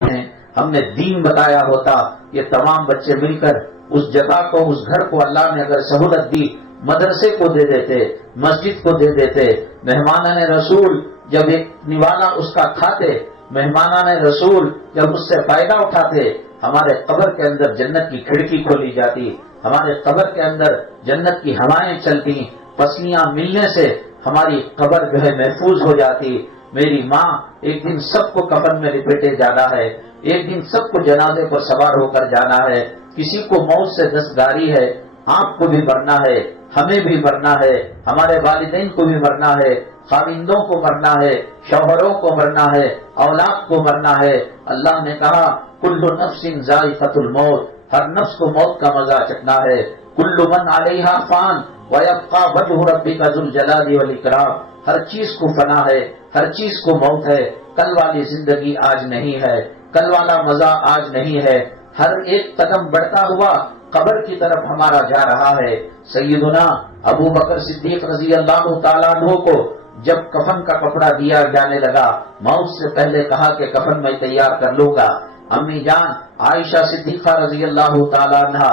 ہیں، ہم نے دین بتایا ہوتا، یہ تمام بچے مل کر اس جگہ کو، اس گھر کو اللہ نے اگر سہولت دی، مدرسے کو دے دیتے، مسجد کو دے دیتے، مہمانان رسول جب ایک نوالا اس کا کھاتے، مہمانان رسول جب اس سے فائدہ اٹھاتے، ہمارے قبر کے اندر جنت کی کھڑکی کھولی جاتی، ہمارے قبر کے اندر جنت کی ہوائیں چلتی، پسلیاں ملنے سے ہماری قبر جو ہے محفوظ ہو جاتی۔ میری ماں ایک دن سب کو کفن میں لپیٹے جانا ہے، ایک دن سب کو جنازے پر سوار ہو کر جانا ہے، کسی کو موت سے دستگاری ہے، آپ کو بھی مرنا ہے، ہمیں بھی مرنا ہے، ہمارے والدین کو بھی مرنا ہے، خاوندوں کو مرنا ہے، شوہروں کو مرنا ہے، اولاد کو مرنا ہے۔ اللہ نے کہا کل نفس ذائقۃ الموت، ہر نفس کو موت کا مزہ چکھنا ہے۔ کل من علیہا فان ویبقى وجہ ربک ذو الجلال والاکرام، ہر چیز کو فنا ہے، ہر چیز کو موت ہے، کل والی زندگی آج نہیں ہے، کل والا مزہ آج نہیں ہے۔ ہر ایک قدم بڑھتا ہوا قبر کی طرف ہمارا جا رہا ہے۔ سیدنا ابو بکر صدیق رضی اللہ تعالیٰ عنہ کو جب کفن کا کپڑا دیا جانے لگا، موت سے پہلے کہا کہ کفن میں تیار کر لوں گا۔ امی جان عائشہ صدیقہ رضی اللہ تعالیٰ عنہ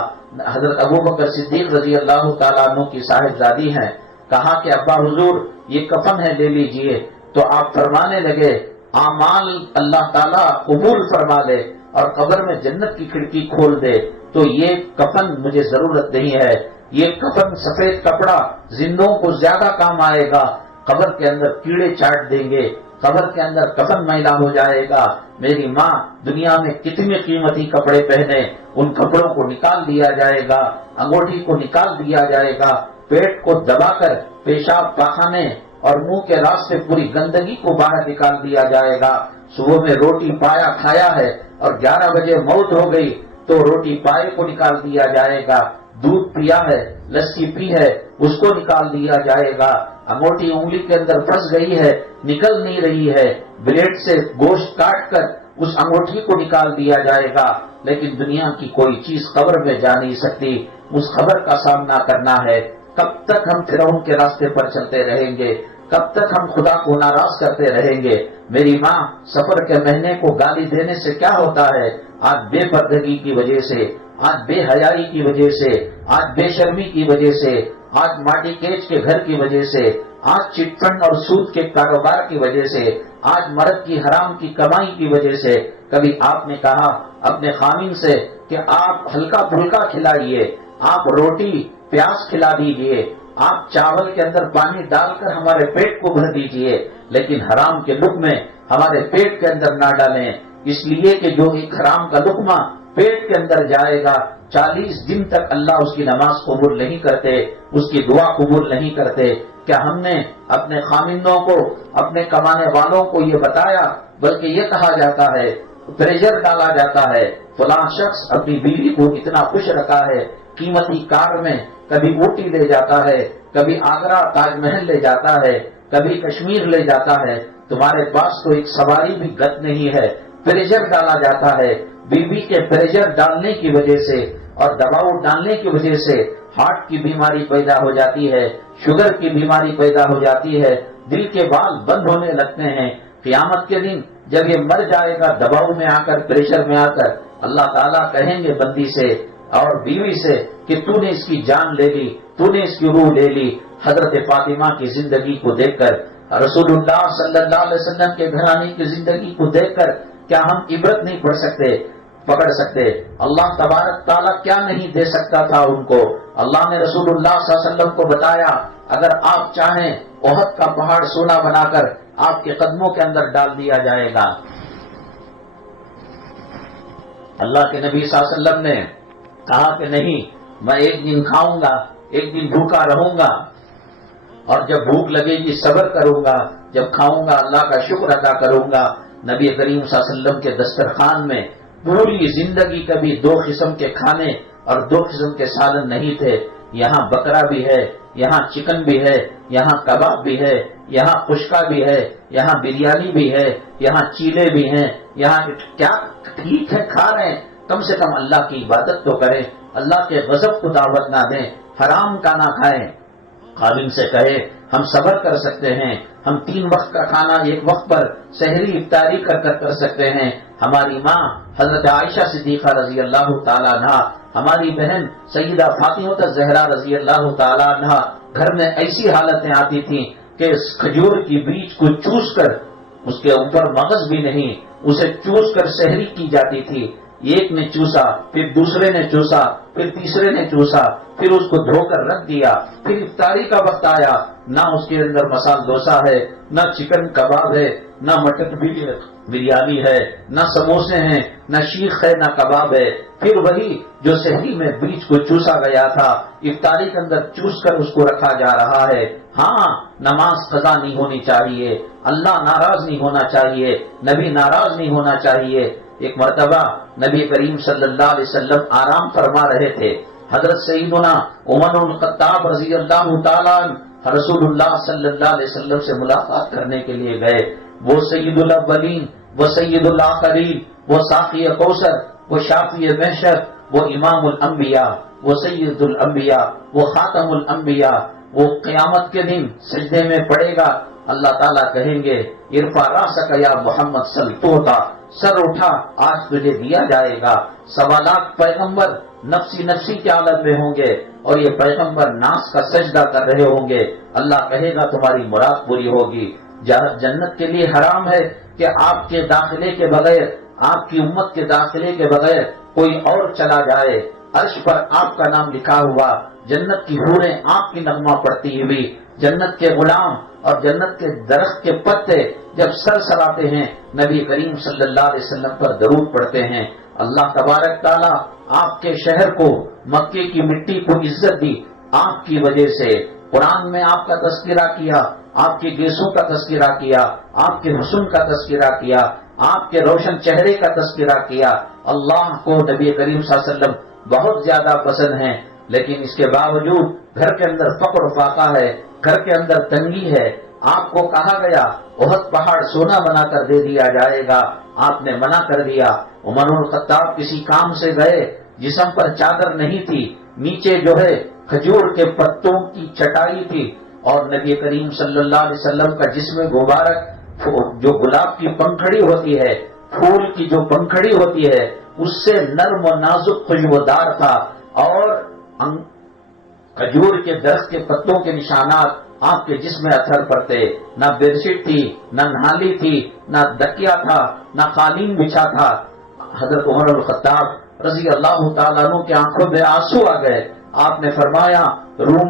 حضرت ابو بکر صدیق رضی اللہ تعالیٰ عنہ کی صاحبزادی ہیں، کہا کہ ابا حضور یہ کفن ہے، لے لیجئے۔ تو آپ فرمانے لگے اعمال اللہ تعالیٰ قبول فرما لے اور قبر میں جنت کی کھڑکی کھول دے، تو یہ کفن مجھے ضرورت نہیں ہے، یہ کفن سفید کپڑا زندوں کو زیادہ کام آئے گا، قبر کے اندر کیڑے چاٹ دیں گے، قبر کے اندر کفن میلا ہو جائے گا۔ میری ماں دنیا میں کتنے قیمتی کپڑے پہنے، ان کپڑوں کو نکال دیا جائے گا، انگوٹھی کو نکال دیا جائے گا، پیٹ کو دبا کر پیشاب پاخانے اور منہ کے راستے پوری گندگی کو باہر نکال دیا جائے گا۔ صبح میں روٹی پایا کھایا ہے اور 11 بجے موت ہو گئی تو روٹی پائے کو نکال دیا جائے گا، دودھ پیا ہے، لسی پی ہے، اس کو نکال دیا جائے گا، انگوٹھی انگلی کے اندر پھنس گئی ہے، نکل نہیں رہی ہے، بلیڈ سے گوشت کاٹ کر اس انگوٹھی کو نکال دیا جائے گا، لیکن دنیا کی کوئی چیز قبر میں جا نہیں سکتی۔ اس خبر کا سامنا کرنا ہے۔ کب تک ہم فرعون کے راستے پر چلتے رہیں گے؟ کب تک ہم خدا کو ناراض کرتے رہیں گے؟ میری ماں سفر کے مہینے کو گالی دینے سے کیا ہوتا ہے؟ آج بے پردگی کی وجہ سے، آج بے حیائی کی وجہ سے، آج بے شرمی کی وجہ سے، آج ماٹی کیچ کے گھر کی وجہ سے، آج چٹ فنڈ اور سود کے کاروبار کی وجہ سے، آج مرد کی حرام کی کمائی کی وجہ سے۔ کبھی آپ نے کہا اپنے خامن سے کہ آپ ہلکا پھلکا کھلائیے، آپ روٹی پیاز کھلا دیجئے، آپ چاول کے اندر پانی ڈال کر ہمارے پیٹ کو بھر دیجئے، لیکن حرام کے لقمے ہمارے پیٹ کے اندر نہ ڈالیں، اس لیے کہ جو ایک حرام کا لقمہ پیٹ کے اندر جائے گا 40 دن تک اللہ اس کی نماز قبول نہیں کرتے، اس کی دعا قبول نہیں کرتے۔ کیا ہم نے اپنے خامندوں کو، اپنے کمانے والوں کو یہ بتایا؟ بلکہ یہ کہا جاتا ہے، پریشر ڈالا جاتا ہے، فلاں شخص اپنی بیوی کو اتنا خوش رکھا ہے، قیمتی کار میں کبھی اوٹی لے جاتا ہے، کبھی آگرہ تاج محل لے جاتا ہے، کبھی کشمیر لے جاتا ہے، تمہارے پاس تو ایک سواری بھی گت نہیں ہے۔ پریشر ڈالا جاتا ہے، بیوی کے پریشر ڈالنے کی وجہ سے اور دباؤ ڈالنے کی وجہ سے ہارٹ کی بیماری پیدا ہو جاتی ہے، شوگر کی بیماری پیدا ہو جاتی ہے، دل کے بال بند ہونے لگتے ہیں۔ قیامت کے دن جب یہ مر جائے گا دباؤ میں آ کر، پریشر میں آ کر، اللہ تعالیٰ کہیں گے بندی سے اور بیوی سے کہ تو نے اس کی جان لے لی، تو نے اس کی روح لے لی۔ حضرت فاطمہ کی زندگی کو دیکھ کر، رسول اللہ صلی اللہ علیہ وسلم کے گھرانے کی زندگی کو دیکھ کر کیا ہم عبرت نہیں پکڑ سکتے؟ اللہ تبارک تعالیٰ کیا نہیں دے سکتا تھا ان کو؟ اللہ نے رسول اللہ صلی اللہ علیہ وسلم کو بتایا اگر آپ چاہیں احد کا پہاڑ سونا بنا کر آپ کے قدموں کے اندر ڈال دیا جائے گا۔ اللہ کے نبی صلی اللہ علیہ وسلم نے کہا کہ نہیں، میں ایک دن کھاؤں گا، ایک دن بھوکا رہوں گا، اور جب بھوک لگے گی صبر کروں گا، جب کھاؤں گا اللہ کا شکر ادا کروں گا۔ نبی کریم صلی اللہ علیہ وسلم کے دسترخوان میں پوری زندگی کبھی 2 قسم کے کھانے اور 2 قسم کے سالن نہیں تھے۔ یہاں بکرا بھی ہے، یہاں چکن بھی ہے، یہاں کباب بھی ہے، یہاں خشکا بھی ہے، یہاں بریانی بھی ہے، یہاں چیلے بھی ہیں، یہاں کیا ٹھیک ہے کھا رہے ہیں، کم سے کم اللہ کی عبادت تو کریں، اللہ کے غضب کو دعوت نہ دیں، حرام کا نہ کھائیں۔ خادم سے کہے ہم صبر کر سکتے ہیں، ہم 3 وقت کا کھانا ایک وقت پر سحری افطاری کر سکتے ہیں، ہماری ماں حضرت عائشہ صدیقہ رضی اللہ تعالیٰ عنہ، ہماری بہن سیدہ فاطمہ زہرا رضی اللہ تعالیٰ عنہ، گھر میں ایسی حالتیں آتی تھیں کہ اس کھجور کی بیج کو چوس کر، اس کے اوپر مغز بھی نہیں، اسے چوس کر سحری کی جاتی تھی. ایک نے چوسا، پھر دوسرے نے چوسا، پھر تیسرے نے چوسا، پھر اس کو دھو کر رکھ دیا. پھر افطاری کا وقت آیا، نہ اس کے اندر مسال ڈوسا ہے، نہ چکن کباب ہے، نہ مٹن بریانی ہے، نہ سموسے ہیں، نہ شیخ ہے، نہ کباب ہے. پھر وہی جو سحری میں بیج کو چوسا گیا تھا، افطاری کے اندر چوس کر اس کو رکھا جا رہا ہے. ہاں، نماز قضا نہیں ہونی چاہیے، اللہ ناراض نہیں ہونا چاہیے، نبی ناراض نہیں ہونا چاہیے. ایک مرتبہ نبی کریم صلی اللہ علیہ وسلم آرام فرما رہے تھے. حضرت سیدنا عمر الخطاب رضی اللہ تعالیٰ رسول اللہ صلی اللہ علیہ وسلم سے ملاقات کرنے کے لیے گئے. وہ سید الاولین، وہ سید الآخرین، وہ ساقی کوثر، وہ شافی محشر، وہ امام الانبیاء، وہ سید الانبیاء، وہ خاتم الانبیاء. وہ قیامت کے دن سجدے میں پڑے گا، اللہ تعالیٰ کہیں گے ارفع راسک یا محمد سل توتا، سر اٹھا آج تجھے دیا جائے گا. 1.25 لاکھ پیغمبر نفسی نفسی کے عالم میں ہوں گے اور یہ پیغمبر ناس کا سجدہ کر رہے ہوں گے. اللہ کہے گا تمہاری مراد پوری ہوگی. جنت کے لیے حرام ہے کہ آپ کے داخلے کے بغیر، آپ کی امت کے داخلے کے بغیر کوئی اور چلا جائے. عرش پر آپ کا نام لکھا ہوا، جنت کی حوریں آپ کی نغمہ پڑتی ہوئی، جنت کے غلام اور جنت کے درخت کے پتے جب سر سراتے ہیں نبی کریم صلی اللہ علیہ وسلم پر درود پڑھتے ہیں. اللہ تبارک تعالیٰ آپ کے شہر کو، مکے کی مٹی کو عزت دی آپ کی وجہ سے. قرآن میں آپ کا تذکرہ کیا، آپ کے گیسوں کا تذکرہ کیا، آپ کے حسن کا تذکرہ کیا، آپ کے روشن چہرے کا تذکرہ کیا. اللہ کو نبی کریم صلی اللہ علیہ وسلم بہت زیادہ پسند ہیں، لیکن اس کے باوجود گھر کے اندر فقر و فاقہ ہے، گھر کے اندر تنگی ہے. آپ کو کہا گیا احد پہاڑ سونا بنا کر دے دیا جائے گا، آپ نے منع کر دیا. عمر الخطاب کسی کام سے گئے، جسم پر چادر نہیں تھی، نیچے جو ہے کھجور کے پتوں کی چٹائی تھی، اور نبی کریم صلی اللہ علیہ وسلم کا جسم مبارک جو گلاب کی پنکھڑی ہوتی ہے، پھول کی جو پنکھڑی ہوتی ہے، اس سے نرم و نازک خوشبودار تھا. اور کھجور کے درخت کے پتوں کے نشانات آپ کے جسم میں اثر پڑتے. نہ بیڈ شیٹ تھی، نہ نالی تھی، نہ دکیا تھا، نہ قالین بچھا تھا. حضرت عمر الخطاب رضی اللہ تعالیٰ عنہ کی آنکھوں میں آنسو آ گئے. آپ نے فرمایا روم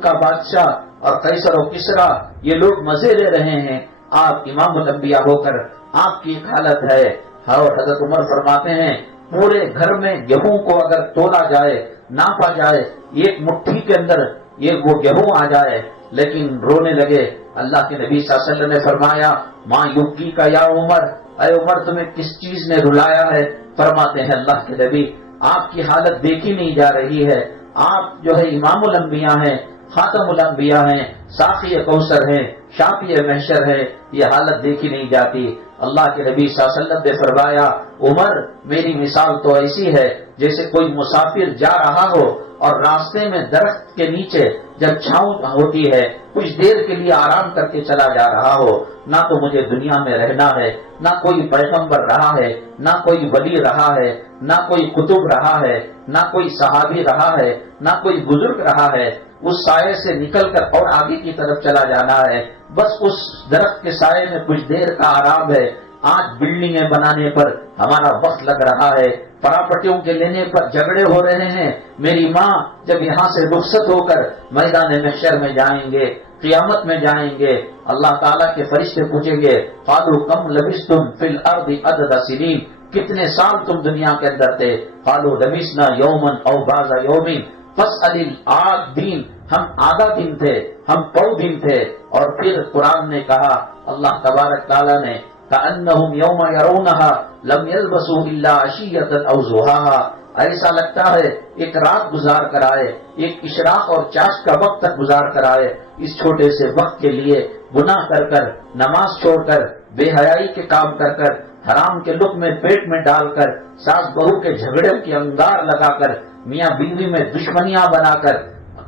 کا بادشاہ اور قیصر و کسرا یہ لوگ مزے لے رہے ہیں، آپ امام الانبیاء ہو کر آپ کی ایک حالت ہے. اور حضرت عمر فرماتے ہیں پورے گھر میں گیہوں کو اگر تولا جائے، ناپا جائے، ایک مٹھی کے اندر یہ وہ گیہوں آ جائے، لیکن رونے لگے. اللہ کے نبی صلی اللہ علیہ وسلم نے فرمایا ماں یبکی کا یا عمر، اے عمر تمہیں کس چیز نے رلایا ہے؟ فرماتے ہیں اللہ کے نبی آپ کی حالت دیکھی نہیں جا رہی ہے، آپ جو ہے امام الانبیاء ہیں، خاتم الانبیاء ہیں، ساقی کوثر ہیں، شافی محشر ہے، یہ حالت دیکھی نہیں جاتی. اللہ کے نبی صلی اللہ علیہ وسلم نے فرمایا عمر میری مثال تو ایسی ہے جیسے کوئی مسافر جا رہا ہو اور راستے میں درخت کے نیچے جب چھاؤں ہوتی ہے کچھ دیر کے لیے آرام کر کے چلا جا رہا ہو. نہ تو مجھے دنیا میں رہنا ہے، نہ کوئی پیغمبر رہا ہے، نہ کوئی ولی رہا ہے، نہ کوئی قطب رہا ہے، نہ کوئی صحابی رہا ہے، نہ کوئی بزرگ رہا ہے. اس سائے سے نکل کر اور آگے کی طرف چلا جانا ہے. بس اس درخت کے سائے میں کچھ دیر کا آرام ہے. آج بلڈنگیں بنانے پر ہمارا وقت لگ رہا ہے، پراپرٹیوں کے لینے پر جھگڑے ہو رہے ہیں. میری ماں جب یہاں سے رخصت ہو کر میدان محشر میں جائیں گے، قیامت میں جائیں گے، اللہ تعالیٰ کے فرشتے پوچھیں گے قالوا کم لبثتم فی الارض عدد سنین، کتنے سال تم دنیا کے اندر تھے؟ قالوا لبثنا یوما او بعض یوم فاسأل العادین، ہم آدھا دن تھے، ہم پو دن تھے. اور پھر قرآن نے کہا اللہ تبارک تعالیٰ نے کأنہم یوم یرونہا لم یلبسوا الا عشیۃ او ضحاہا، ایسا لگتا ہے ایک رات گزار کر آئے، ایک اشراق اور چاش کا وقت تک گزار کر آئے. اس چھوٹے سے وقت کے لیے گناہ کر کر، نماز چھوڑ کر، بے حیائی کے کام کر کر، حرام کے لقمے پیٹ میں ڈال کر، ساس بہو کے جھگڑے کی انگار لگا کر، میاں بیوی میں دشمنیاں بنا کر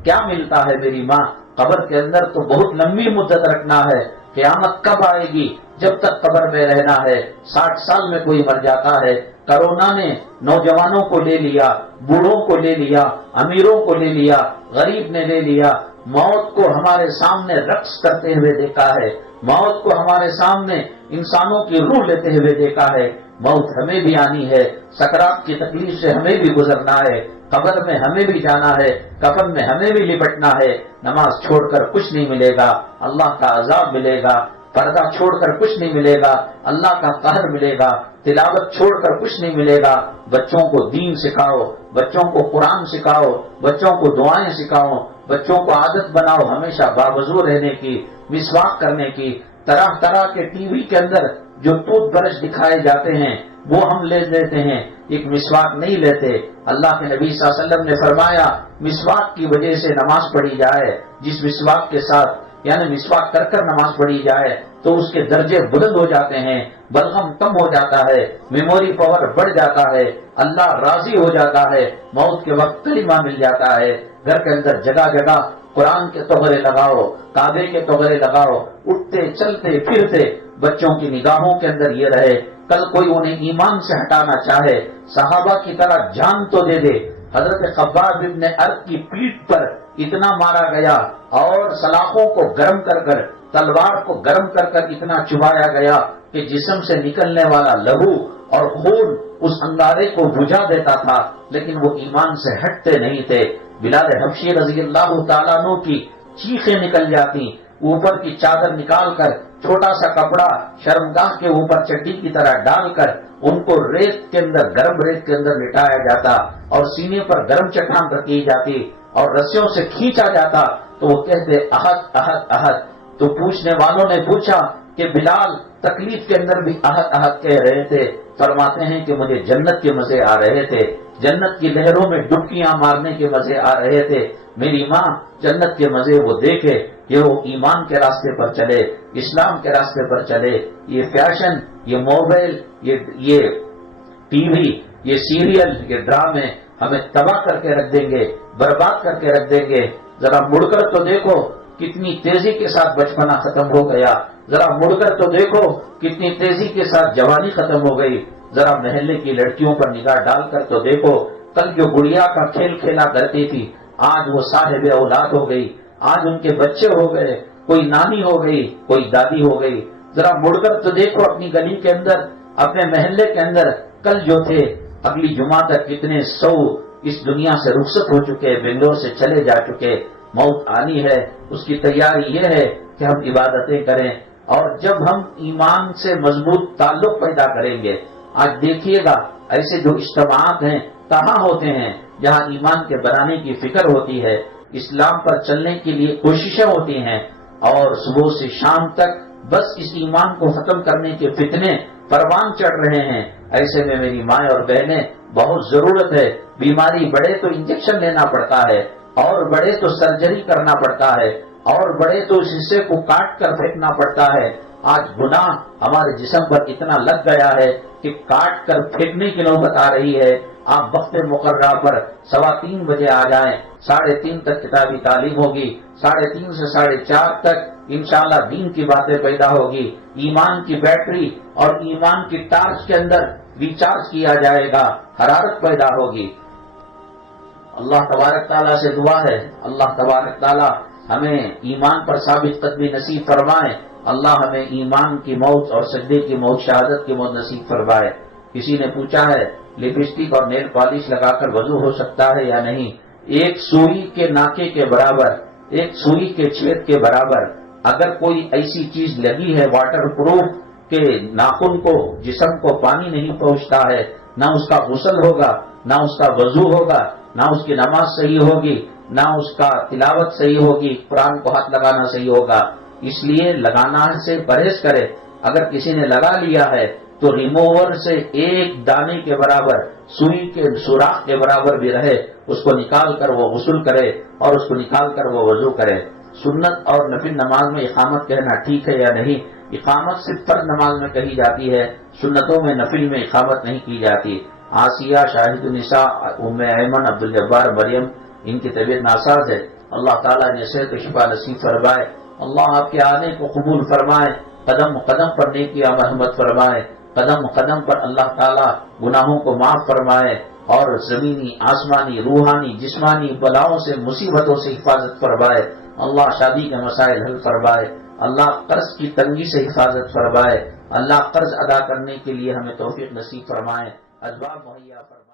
کیا ملتا ہے؟ میری ماں قبر کے اندر تو بہت لمبی مدت رکھنا ہے. قیامت کب آئے گی؟ جب تک قبر میں رہنا ہے. 60 سال میں کوئی مر جاتا ہے. کرونا نے نوجوانوں کو لے لیا, بوڑھوں کو لے لیا, امیروں کو لے لیا, غریب نے لے لیا. موت کو ہمارے سامنے رقص کرتے ہوئے دیکھا ہے. موت کو ہمارے سامنے انسانوں کی روح لیتے ہوئے دیکھا ہے. موت ہمیں بھی آنی ہے. سکرات کی تکلیف سے ہمیں بھی گزرنا ہے. قبر میں ہمیں بھی جانا ہے. کفن میں ہمیں بھی لپٹنا ہے. نماز چھوڑ کر کچھ نہیں ملے گا, اللہ کا عذاب ملے گا. پردہ چھوڑ کر کچھ نہیں ملے گا, اللہ کا قہر ملے گا. تلاوت چھوڑ کر کچھ نہیں ملے گا. بچوں کو دین سکھاؤ, بچوں کو قرآن سکھاؤ, بچوں کو دعائیں سکھاؤ, بچوں کو عادت بناؤ ہمیشہ باوضو رہنے کی, مسواک کرنے کی. طرح طرح کے ٹی وی کے اندر جو ٹوتھ برش دکھائے جاتے ہیں وہ ہم لے لیتے ہیں, ایک مسواک نہیں لیتے. اللہ کے نبی صلی اللہ علیہ وسلم نے فرمایا مسواک کی وجہ سے نماز پڑھی جائے, جس مسواک کے ساتھ یعنی مسواک کر کر نماز پڑھی جائے تو اس کے درجے بلند ہو جاتے ہیں, بلغم کم ہو جاتا ہے, میموری پاور بڑھ جاتا ہے, اللہ راضی ہو جاتا ہے, موت کے وقت کلمہ مل جاتا ہے. گھر کے اندر جگہ جگہ قرآن کے تغرے لگاؤ, کعبے کے تغرے لگاؤ, اٹھتے چلتے پھرتے بچوں کی نگاہوں کے اندر یہ رہے. کل کوئی انہیں ایمان سے ہٹانا چاہے صحابہ کی طرح جان تو دے دے. حضرت خباب ابن ارد کی پیٹھ پر اتنا مارا گیا اور سلاخوں کو گرم کر کر, تلوار کو گرم کر کر اتنا چبایا گیا کہ جسم سے نکلنے والا لہو اور خون اس انگارے کو بجھا دیتا تھا, لیکن وہ ایمان سے ہٹتے نہیں تھے. بلال حبشی رضی اللہ تعالیٰ عنہ کی چیخیں نکل جاتی, اوپر کی چادر نکال کر چھوٹا سا کپڑا شرمگاہ کے اوپر چڈی کی طرح ڈال کر ان کو ریت کے اندر, گرم ریت کے اندر لٹایا جاتا اور سینے پر گرم چٹان رکھی جاتی اور رسیوں سے کھینچا جاتا تو وہ کہتے احد احد احد. تو پوچھنے والوں نے پوچھا کہ بلال تکلیف کے اندر بھی احد احد کہہ رہے تھے. فرماتے ہیں کہ مجھے جنت کے مزے آ رہے تھے, جنت کی لہروں میں ڈبکیاں مارنے کے مزے آ رہے تھے. میری ماں جنت کے مزے وہ دیکھے کہ وہ ایمان کے راستے پر چلے, اسلام کے راستے پر چلے. یہ فیشن, یہ موبائل, یہ ٹی وی, یہ سیریل, یہ ڈرامے ہمیں تباہ کر کے رکھ دیں گے, برباد کر کے رکھ دیں گے. ذرا مڑ کر تو دیکھو کتنی تیزی کے ساتھ بچپنا ختم ہو گیا, ذرا مڑ کر تو دیکھو کتنی تیزی کے ساتھ جوانی ختم ہو گئی. ذرا محلے کی لڑکیوں پر نگاہ ڈال کر تو دیکھو, کل جو گڑیا کا کھیل کھیلا کرتی تھی آج وہ صاحب اولاد ہو گئی, آج ان کے بچے ہو گئے, کوئی نانی ہو گئی, کوئی دادی ہو گئی. ذرا مڑ کر تو دیکھو اپنی گلی کے اندر, اپنے محلے کے اندر کل جو تھے اگلی جمعہ تک کتنے 100 اس دنیا سے رخصت ہو چکے, بنگلور سے چلے جا چکے. موت آنی ہے, اس کی تیاری یہ ہے کہ ہم عبادتیں کریں, اور جب ہم ایمان سے مضبوط تعلق پیدا کریں گے. آج دیکھیے گا ایسے جو اجتماعات ہیں کہاں ہوتے ہیں جہاں ایمان کے بنانے کی فکر ہوتی ہے, اسلام پر چلنے کے لیے کوششیں ہوتی ہیں, اور صبح سے شام تک بس اس ایمان کو ختم کرنے کے فتنے پروان چڑھ رہے ہیں. ایسے میں میری ماں اور بہنیں بہت ضرورت ہے. بیماری بڑھے تو انجیکشن لینا پڑتا ہے, اور بڑھے تو سرجری کرنا پڑتا ہے, اور بڑھے تو اس حصے کو کاٹ کر پھینکنا پڑتا ہے. آج گناہ ہمارے جسم پر اتنا لگ گیا ہے کہ کاٹ کر پھینکنے کی نوبت آ رہی ہے. آپ وقت مقررہ پر 3:15 بجے آ جائیں, 3:30 تک کتابی تعلیم ہوگی, 3:30 سے 4:30 تک انشاءاللہ دین کی باتیں پیدا ہوگی. ایمان کی بیٹری اور ایمان کی ٹارچ کے اندر ریچارج کیا جائے گا, حرارت پیدا ہوگی. اللہ تبارک تعالیٰ سے دعا ہے, اللہ تبارک تعالیٰ ہمیں ایمان پر ثابت قدمی نصیب فرمائے. اللہ ہمیں ایمان کی موت اور سجدے کی موت, شہادت کی موت نصیب فرمائے. کسی نے پوچھا ہے لپسٹک اور نیل پالش لگا کر وضو ہو سکتا ہے یا نہیں؟ ایک سوئی کے ناکے کے برابر, ایک سوئی کے چھید کے برابر اگر کوئی ایسی چیز لگی ہے واٹر پروف کہ ناخن کو, جسم کو پانی نہیں پہنچتا ہے, نہ اس کا غسل ہوگا, نہ اس کا وضو ہوگا, نہ اس کی نماز صحیح ہوگی, نہ اس کا تلاوت صحیح ہوگی, قرآن کو ہاتھ لگانا صحیح ہوگا. اس لیے لگانا سے پرہیز کرے. اگر کسی نے لگا لیا ہے تو ریموور سے ایک دانے کے برابر, سوئی کے سوراخ کے برابر بھی رہے, اس کو نکال کر وہ غسل کرے اور اس کو نکال کر وہ وضو کرے. سنت اور نفل نماز میں اقامت کہنا ٹھیک ہے یا نہیں؟ اقامت صرف فرض نماز میں کہی جاتی ہے, سنتوں میں نفل میں اقامت نہیں کی جاتی. آسیہ, شاہد النساء, ام ایمن, عبد الجبار, مریم, ان کی طبیعت ناساز ہے. اللہ تعالیٰ نے صحت و شفا نصیب فرمائے. اللہ آپ کے آنے کو قبول فرمائے. قدم قدم پر نیکیاں مرحمت فرمائے، قدم قدم پر اللہ تعالیٰ گناہوں کو معاف فرمائے اور زمینی آسمانی روحانی جسمانی بلاؤں سے مصیبتوں سے حفاظت فرمائے۔ اللہ شادی کے مسائل حل فرمائے، اللہ قرض کی تنگی سے حفاظت فرمائے، اللہ قرض ادا کرنے کے لیے ہمیں توفیق نصیب فرمائے، اسباب مہیا فرمائے۔